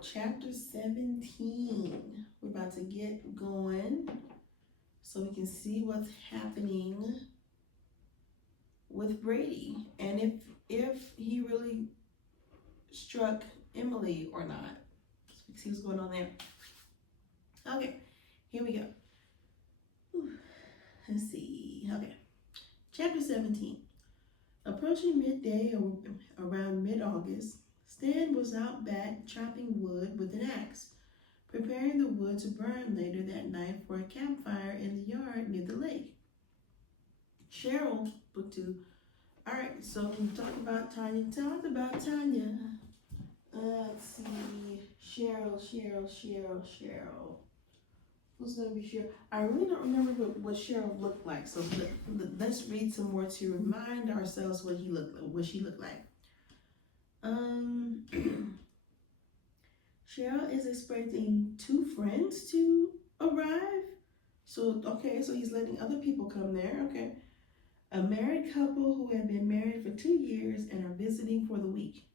Chapter 17. We're about to get going so we can see what's happening with Brady and if he really struck Emily or not. So we can see what's going on there. Okay, here we go. Whew. Let's see. Okay. Chapter 17. Approaching midday or around mid-August, Stan was out back chopping wood with an axe, preparing the wood to burn later that night for a campfire in the yard near the lake. Cheryl, book two. All right, so we talked about Tanya. Let's see. Cheryl. Who's going to be Cheryl? I really don't remember what Cheryl looked like. So let's read some more to remind ourselves what she looked like. Cheryl is expecting two friends to arrive. So he's letting other people come there. Okay. A married couple who had been married for 2 years and are visiting for the week.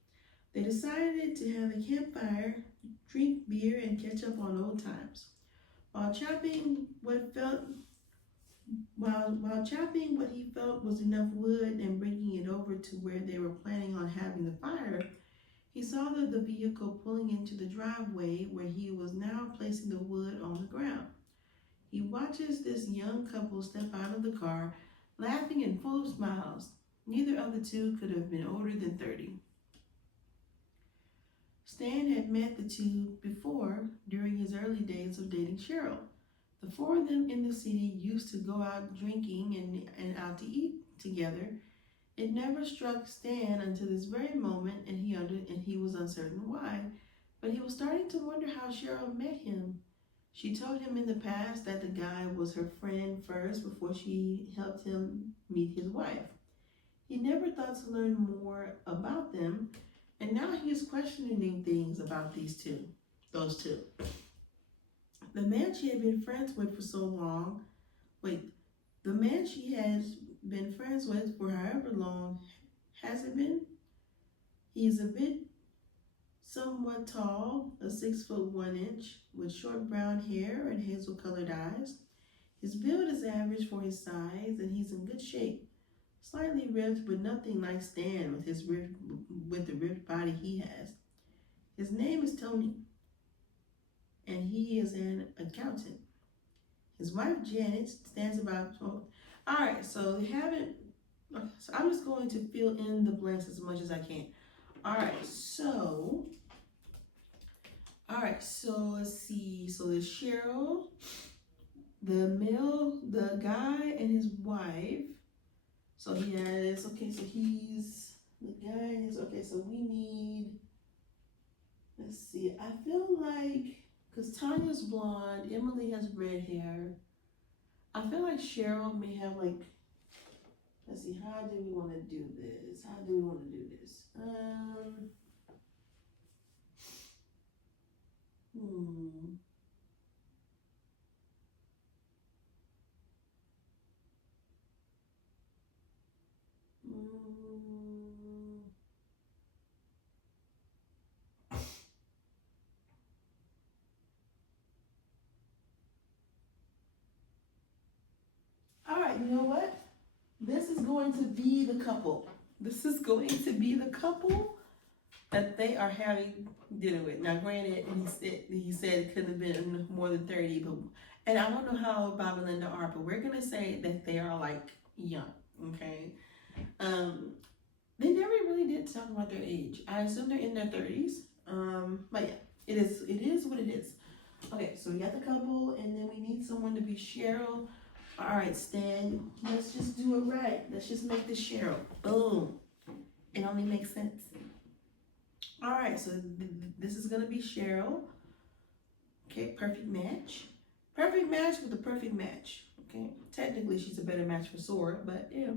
They decided to have a campfire, drink beer, and catch up on old times. While chopping what he felt was enough wood and bringing it over to where they were planning on having the fire, he saw the vehicle pulling into the driveway where he was now placing the wood on the ground. He watches this young couple step out of the car, laughing and full of smiles. Neither of the two could have been older than 30. Stan had met the two before during his early days of dating Cheryl. The four of them in the city used to go out drinking and out to eat together. It never struck Stan until this very moment, and he was uncertain why, but he was starting to wonder how Cheryl met him. She told him in the past that the guy was her friend first before she helped him meet his wife. He never thought to learn more about them, and now he is questioning things about those two. The man she had been friends with for so long, the man she has been friends with for however long hasn't been. He's a bit somewhat tall, 6 foot 1 inch, with short brown hair and hazel colored eyes. His build is average for his size, and he's in good shape. Slightly ripped, but nothing like Stan with the ripped body he has. His name is Tony, and he is an accountant. His wife Janet stands about. All right, so they haven't. So I'm just going to fill in the blanks as much as I can. All right, so let's see. So there's Cheryl, the guy, and his wife. So he has, he's the guy and his, so we need, let's see, I feel like, because Tanya's blonde, Emily has red hair, I feel like Cheryl may have let's see, how do we want to do this? All right, you know what? This is going to be the couple. That they are having dinner with. Now, granted, he said it couldn't have been more than 30, and I don't know how Bob and Linda are, but we're gonna say that they are young. Okay. They never really did talk about their age. I assume they're in their 30s. But yeah, it is what it is. Okay, so we got the couple, and then we need someone to be Cheryl. All right, Stan, let's just do it right. Let's just make this Cheryl. Boom. It only makes sense. All right, so this is gonna be Cheryl. Okay, perfect match. Perfect match with a perfect match. Okay, technically she's a better match for Sora, but hey.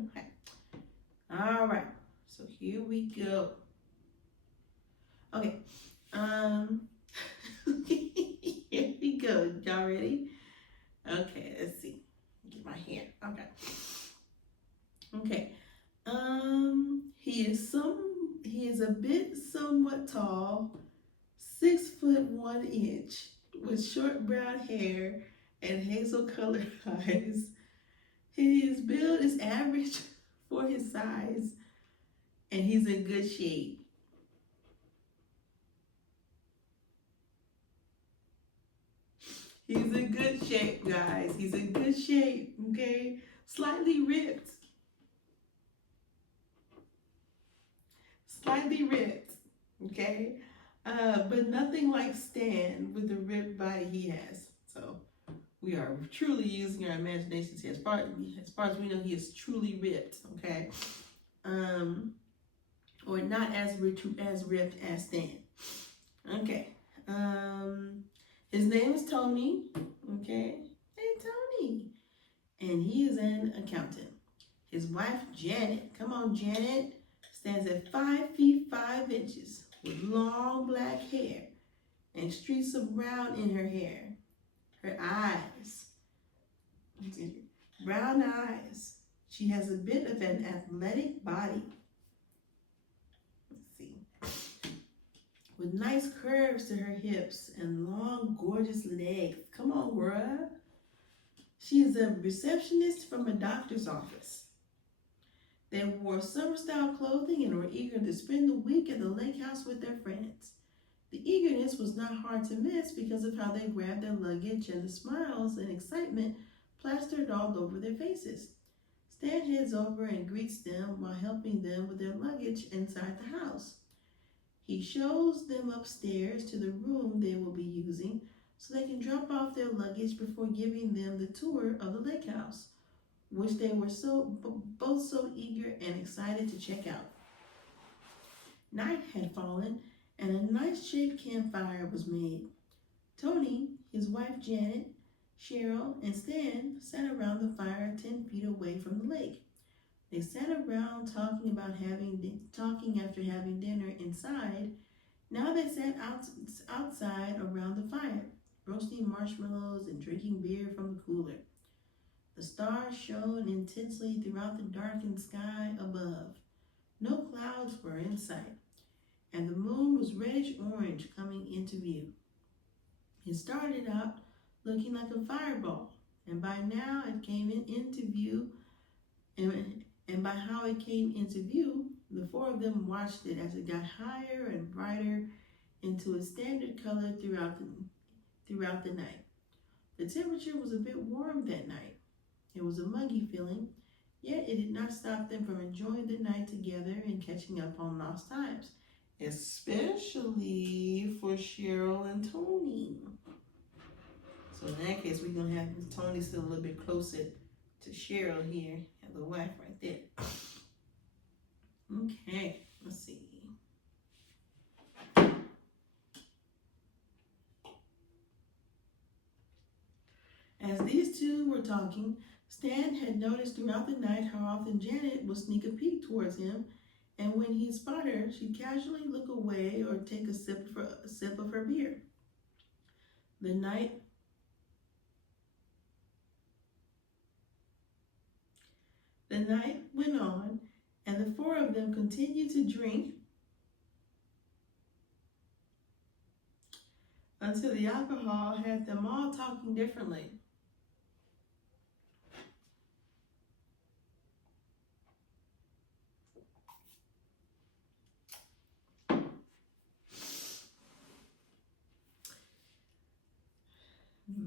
All right, so here we go. Okay, here we go. Y'all ready? Okay, let's see. Get my hand. Okay. He is a bit somewhat tall, 6 foot foot 1 inch with short brown hair and hazel colored eyes. His build is average for his size, and he's in good shape. He's in good shape, guys. He's in good shape, okay? Slightly ripped. Slightly ripped, okay? But nothing like Stan with the ripped body he has. So we are truly using our imaginations here. As far as we know, he is truly ripped, okay? Or not as ripped as Stan. Okay. His name is Tony. Okay. Hey, Tony. And he is an accountant. His wife, Janet. Come on, Janet. Stands at 5 feet 5 inches with long black hair and streaks of brown in her hair. Her eyes. Brown eyes. She has a bit of an athletic body. Let's see. With nice curves to her hips and long, gorgeous legs. Come on, bruh. She is a receptionist from a doctor's office. They wore summer-style clothing and were eager to spend the week at the lake house with their friends. The eagerness was not hard to miss because of how they grabbed their luggage and the smiles and excitement plastered all over their faces. Stan heads over and greets them while helping them with their luggage inside the house. He shows them upstairs to the room they will be using so they can drop off their luggage before giving them the tour of the lake house, which they were both so eager and excited to check out. Night had fallen and a nice-shaped campfire was made. Tony, his wife Janet, Cheryl, and Stan sat around the fire 10 feet away from the lake. They sat around talking after having dinner inside. Now they sat outside around the fire, roasting marshmallows and drinking beer from the cooler. The stars shone intensely throughout the darkened sky above. No clouds were in sight, and the moon was reddish-orange coming into view. It started out looking like a fireball, and by now it came into view, and by how it came into view, the four of them watched it as it got higher and brighter into a standard color throughout the night. The temperature was a bit warm that night. It was a muggy feeling, yet it did not stop them from enjoying the night together and catching up on lost times, especially for Cheryl and Tony. So in that case, we're going to have Tony sit a little bit closer to Cheryl here, and the wife right there. Okay, let's see. As these two were talking, Stan had noticed throughout the night how often Janet would sneak a peek towards him, and when he'd spot her, she'd casually look away or take a sip of her beer. The night went on, and the four of them continued to drink until the alcohol had them all talking differently.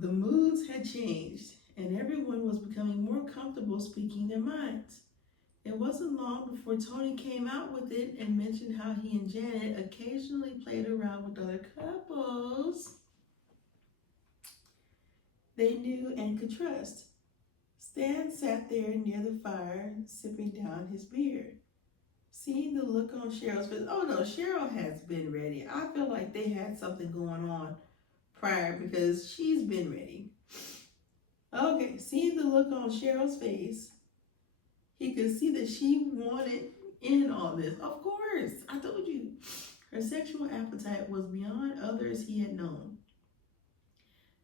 The moods had changed, and everyone was becoming more comfortable speaking their minds. It wasn't long before Tony came out with it and mentioned how he and Janet occasionally played around with other couples they knew and could trust. Stan sat there near the fire, sipping down his beer. Seeing the look on Cheryl's face, oh no, Cheryl has been ready. I feel like they had something going on prior because she's been ready. Okay, seeing the look on Cheryl's face, he could see that she wanted in all this. Of course, I told you. Her sexual appetite was beyond others he had known.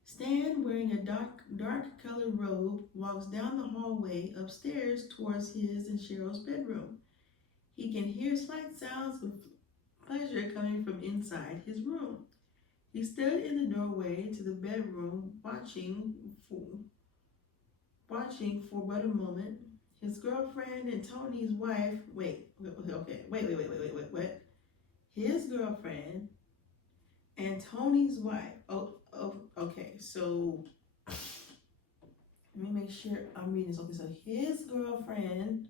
Stan, wearing a dark colored robe, walks down the hallway upstairs towards his and Cheryl's bedroom. He can hear slight sounds of pleasure coming from inside his room. He stood in the doorway to the bedroom, watching for but a moment. His girlfriend and Tony's wife. Wait. His girlfriend and Tony's wife. Okay. So let me make sure I'm reading this. Okay, so his girlfriend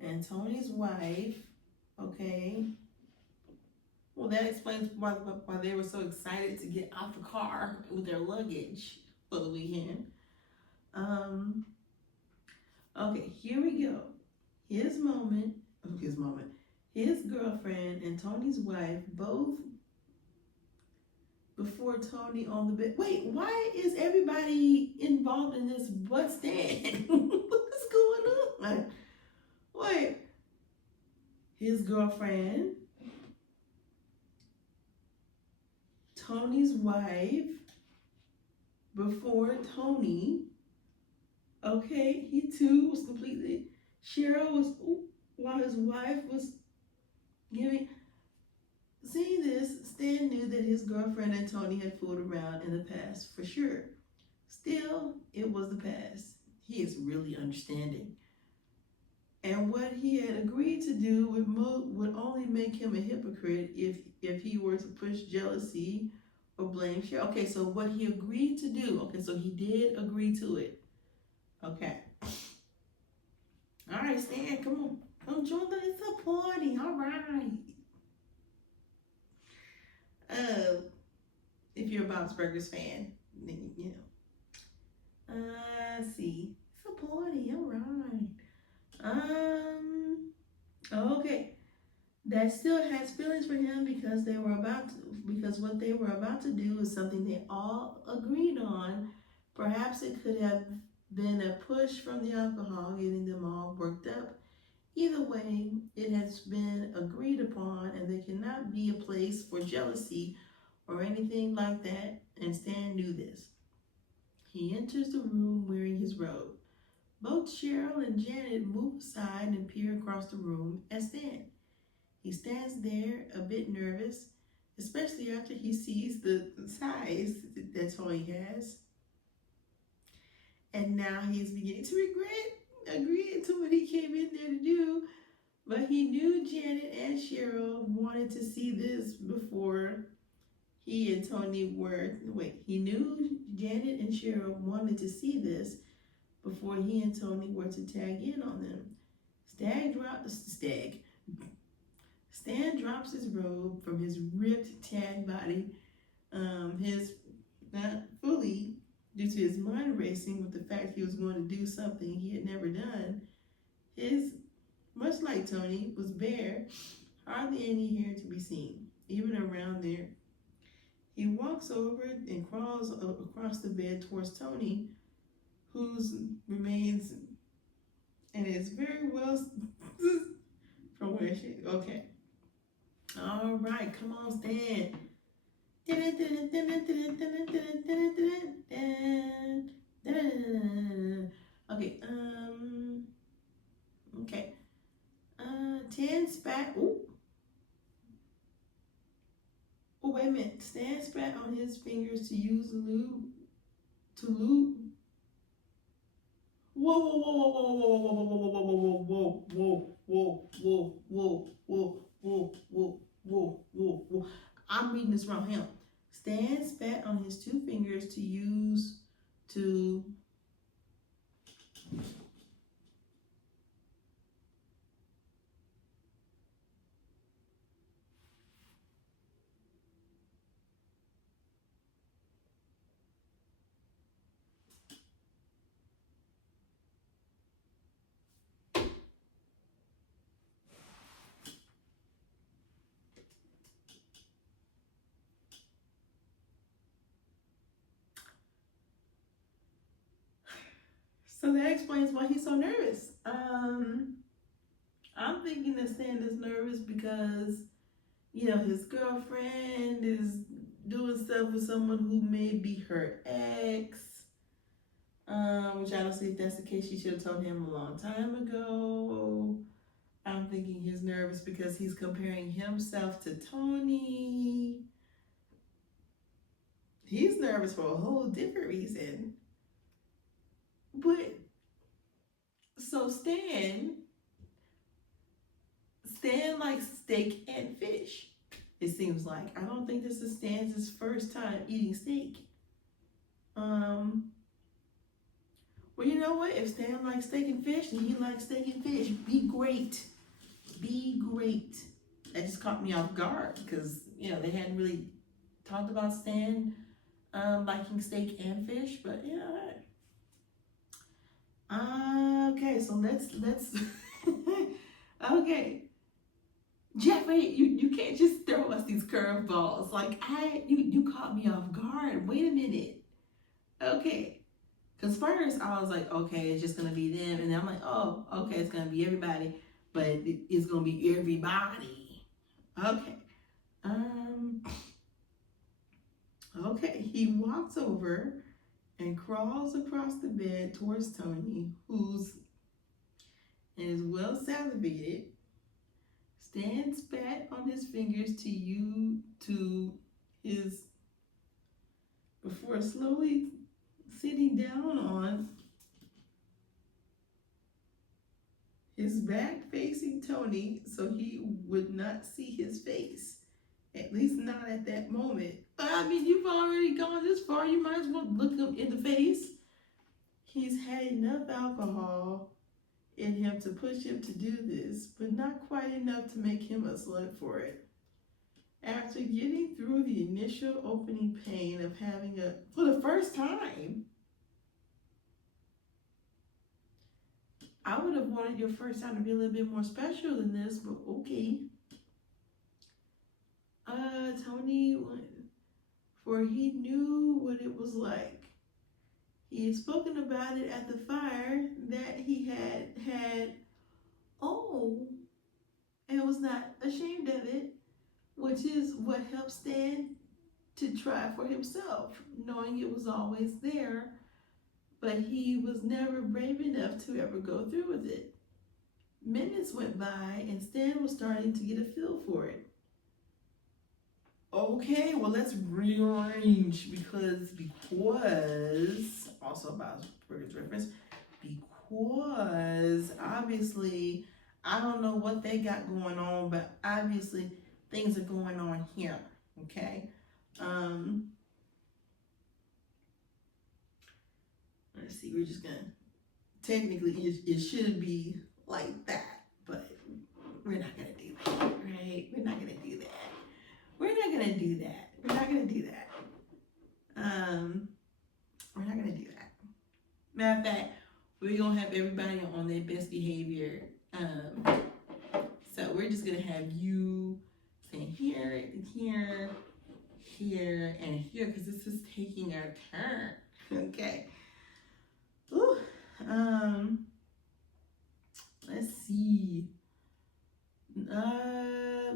and Tony's wife. Okay. Well, that explains why they were so excited to get out the car with their luggage for the weekend. Okay, here we go. His girlfriend and Tony's wife both before Tony on the bed. Wait, why is everybody involved in this but Stan? What's going on? Wait, his girlfriend, Tony's wife, before Tony. Okay, he too was completely. Cheryl was, while his wife was giving. Seeing this, Stan knew that his girlfriend and Tony had fooled around in the past, for sure. Still, it was the past. He is really understanding. And what he had agreed to do would only make him a hypocrite if he were to push jealousy or blame Cheryl. Okay, so what he agreed to do. Okay, so he did agree to it. Okay. All right, Stan, come on. Come join the party. All right. If you're a Bob's Burgers fan, then you know. Let's see. It's a party. All right. Okay. That still has feelings for him because what they were about to do is something they all agreed on. Perhaps it could have been a push from the alcohol, getting them all worked up. Either way, it has been agreed upon, and there cannot be a place for jealousy or anything like that, and Stan knew this. He enters the room wearing his robe. Both Cheryl and Janet move aside and peer across the room at Stan. He stands there a bit nervous, especially after he sees the size that Tony has. And now he is beginning to regret agreeing to what he came in there to do. But he knew Janet and Cheryl wanted to see this before he and Tony were. He knew Janet and Cheryl wanted to see this before he and Tony were to tag in on them. Stan drops his robe from his ripped, tan body. His not fully due to his mind racing with the fact he was going to do something he had never done. His, much like Tony, was bare, hardly any hair to be seen, even around there. He walks over and crawls across the bed towards Tony, whose remains and is very well from where she. Okay. All right, come on, Stan. Okay. Okay. Tan spat. Oh, wait a minute. Stan spat on his fingers to use lube. To lube. Whoa. I'm reading this wrong. Hang on. Stan spat on his two fingers to use to. So that explains why he's so nervous. I'm thinking that Stan is nervous because, his girlfriend is doing stuff with someone who may be her ex. Which I don't see if that's the case. She should have told him a long time ago. I'm thinking he's nervous because he's comparing himself to Tony. He's nervous for a whole different reason. But so Stan likes steak and fish. It seems like. I don't think this is Stan's first time eating steak. Well, you know what? If Stan likes steak and fish, then he likes steak and fish. Be great. Be great. That just caught me off guard because, they hadn't really talked about Stan liking steak and fish, but okay, so let's okay. Jeffrey, you can't just throw us these curveballs. Like you caught me off guard. Wait a minute. Okay. Because first I was like, okay, it's just gonna be them, and then I'm like, oh, okay, it's gonna be everybody, but it's gonna be everybody. Okay. Okay, he walks over and crawls across the bed towards Tony, who's and is well salivated. Stan spat on his fingers to his before slowly sitting down on his back facing Tony so he would not see his face. At least not at that moment. I mean, you've already gone this far. You might as well look him in the face. He's had enough alcohol in him to push him to do this, but not quite enough to make him a slut for it. After getting through the initial opening pain of having for the first time, I would have wanted your first time to be a little bit more special than this, but okay. Tony, for he knew what it was like. He had spoken about it at the fire that he had, and was not ashamed of it, which is what helped Stan to try for himself, knowing it was always there, but he was never brave enough to ever go through with it. Minutes went by and Stan was starting to get a feel for it. Okay, well, let's rearrange because also about Burger's reference, because obviously I don't know what they got going on, but obviously things are going on here. Okay. Let's see, we're just gonna technically it should be like that, but we're not gonna do that, right? We're not gonna do that. We're not gonna do that. We're not gonna do that. We're not gonna do that. Matter of fact, we're gonna have everybody on their best behavior. So we're just gonna have you saying here, here, here, and here, because this is taking our turn. Okay. Ooh. Let's see.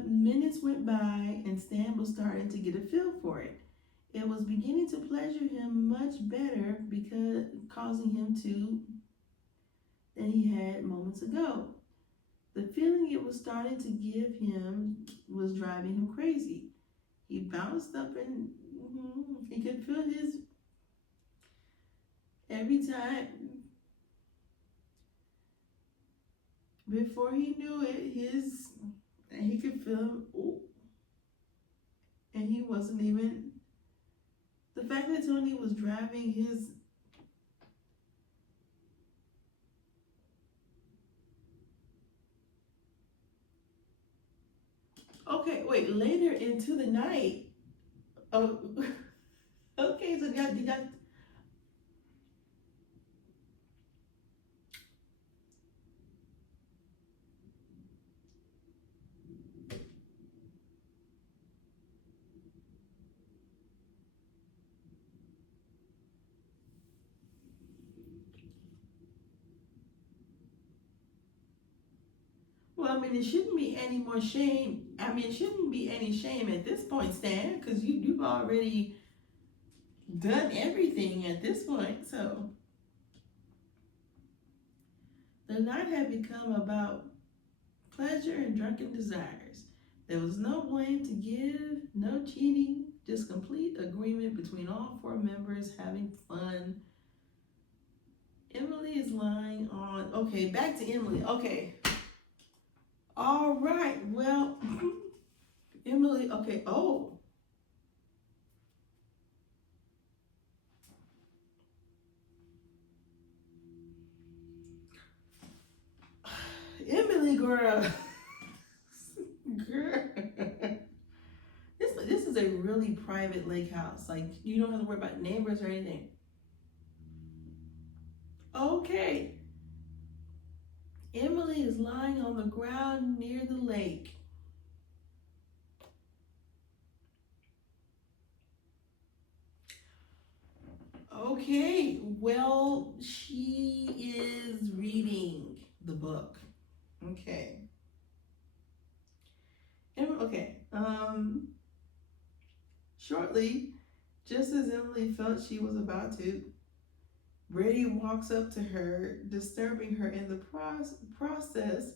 Minutes went by and Stan was starting to get a feel for it. It was beginning to pleasure him much better because causing him to than he had moments ago. The feeling it was starting to give him was driving him crazy. He bounced up and he could feel his every time. Before he knew it, he could feel, and he wasn't even, the fact that Tony was driving his, okay, wait, later into the night, oh, okay, so you got, well, I mean, it shouldn't be any more shame. I mean, it shouldn't be any shame at this point, Stan, because you've already done everything at this point. So the night had become about pleasure and drunken desires. There was no blame to give, no cheating, just complete agreement between all four members having fun. Emily is lying on, okay, back to Emily. Okay. All right. Well, Emily, okay. Oh. Emily, girl. Girl. This is a really private lake house. Like, you don't have to worry about neighbors or anything. Okay. Emily is lying on the ground near the lake. Okay, well, she is reading the book. Okay. Okay. Shortly, just as Emily felt she was about to, Brady walks up to her, disturbing her in the process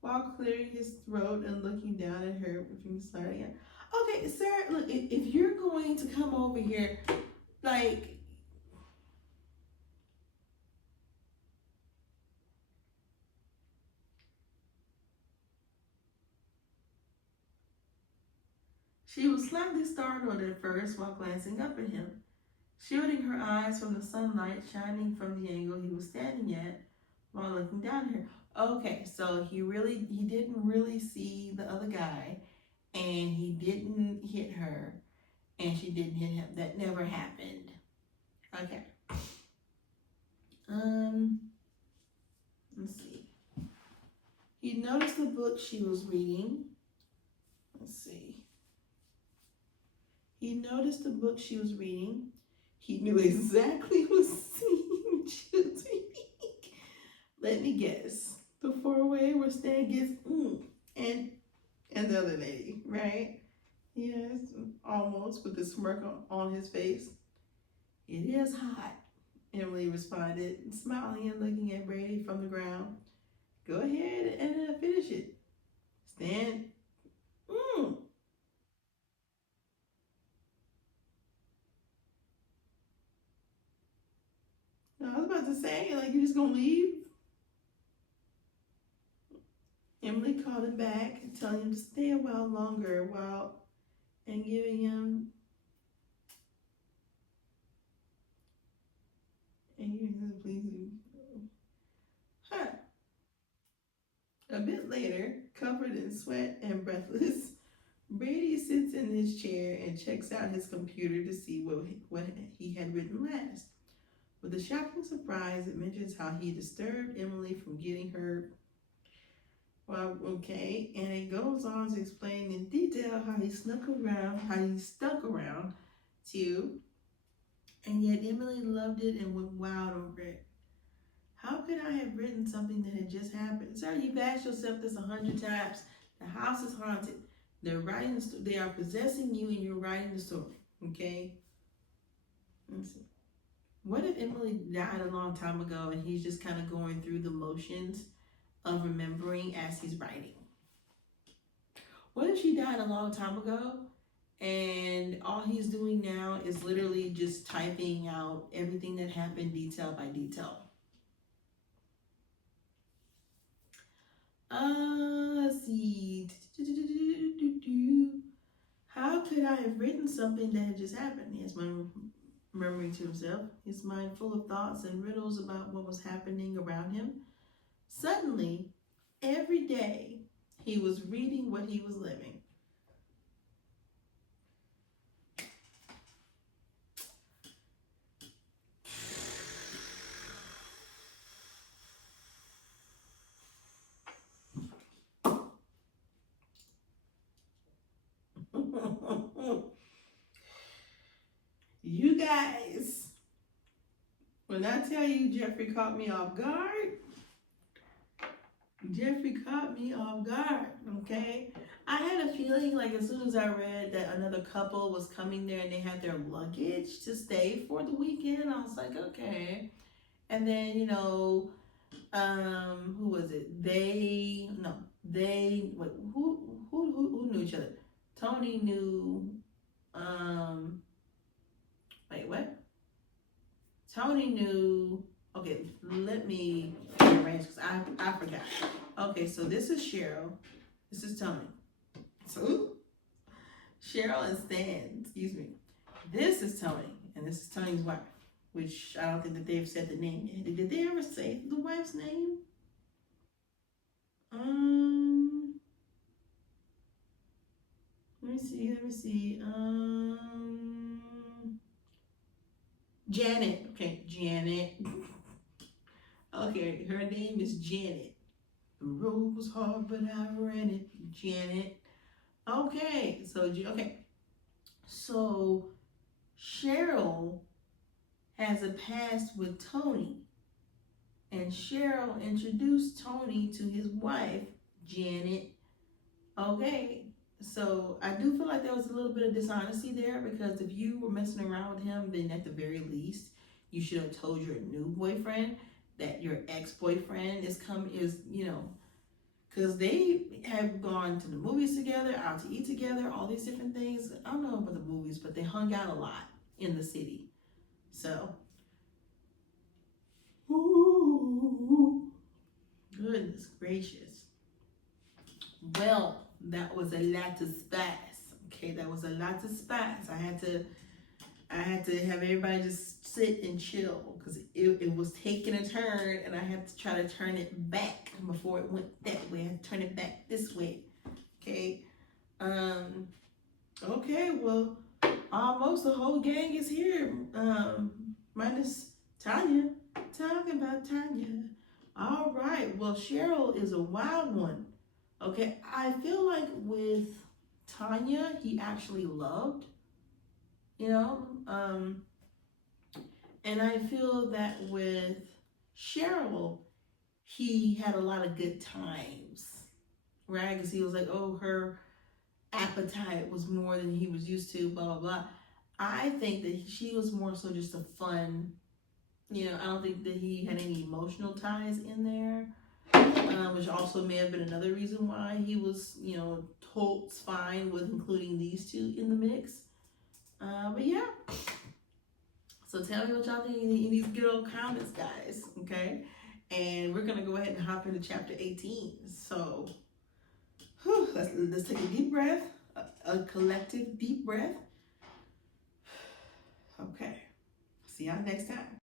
while clearing his throat and looking down at her with him starting out. Okay, sir, look, if you're going to come over here, like, she was slightly startled at first while glancing up at him, shielding her eyes from the sunlight shining from the angle he was standing at while looking down at her. Okay, so he didn't really see the other guy, and he didn't hit her, and she didn't hit him. That never happened. Okay. Let's see. He noticed the book she was reading. Let's see. He noticed the book she was reading. He knew exactly what scene she was reading. Let me guess. The four-way where Stan gets and the other lady, right? Yes, almost with a smirk on his face. It is hot, Emily responded, smiling and looking at Brady from the ground. Go ahead and finish it. Stan. I was about to say, like, you just gonna leave? Emily called him back, telling him to stay a while longer and giving him please. Huh. A bit later, covered in sweat and breathless, Brady sits in his chair and checks out his computer to see what he had written last. With a shocking surprise, it mentions how he disturbed Emily from getting her. Well, okay, and it goes on to explain in detail how he stuck around too, and yet Emily loved it and went wild over it. How could I have written something that had just happened? Sir, you've asked yourself this 100 times. The house is haunted. They are possessing you, and you're writing the story. Okay. Let's see. What if Emily died a long time ago, and he's just kind of going through the motions of remembering as he's writing? What if she died a long time ago, and all he's doing now is literally just typing out everything that happened detail by detail? Let's see. How could I have written something that had just happened? He has murmuring to himself, his mind full of thoughts and riddles about what was happening around him. Suddenly, every day, he was reading what he was living. You guys, when I tell you Jeffrey caught me off guard, okay? I had a feeling like as soon as I read that another couple was coming there and they had their luggage to stay for the weekend, I was like, okay. And then, who was it? Who knew each other? Tony knew Wait, what? Tony knew. Okay, let me rearrange because I forgot. Okay, so this is Cheryl. This is Tony. So Cheryl and Stan, excuse me. This is Tony, and this is Tony's wife, which I don't think that they've said the name yet. Did they ever say the wife's name? Let me see. Let me see. Janet. Okay, Janet. Okay, her name is Janet. The road was hard, but I ran it. Janet. Okay, so Cheryl has a past with Tony, and Cheryl introduced Tony to his wife, Janet. Okay, so I do feel like there was a little bit of dishonesty there, because if you were messing around with him, then at the very least, you should have told your new boyfriend that your ex-boyfriend is because they have gone to the movies together, out to eat together, all these different things. I don't know about the movies, but they hung out a lot in the city. So, ooh, goodness gracious. Well, that was a lot of spice. Okay, that was a lot of spice. I had to have everybody just sit and chill, because it was taking a turn, and I had to try to turn it back before it went that way. I had to turn it back this way. Okay. Okay, well, almost the whole gang is here. Minus Tanya. Talking about Tanya. All right. Well, Cheryl is a wild one. Okay, I feel like with Tanya, he actually loved, and I feel that with Cheryl, he had a lot of good times, right? Because he was like, oh, her appetite was more than he was used to, blah, blah, blah. I think that she was more so just a fun, I don't think that he had any emotional ties in there. Which also may have been another reason why he was, totes fine with including these two in the mix. But yeah. So tell me what y'all think in these good old comments, guys. Okay. And we're gonna go ahead and hop into chapter 18. So let's take a deep breath, a collective deep breath. Okay. See y'all next time.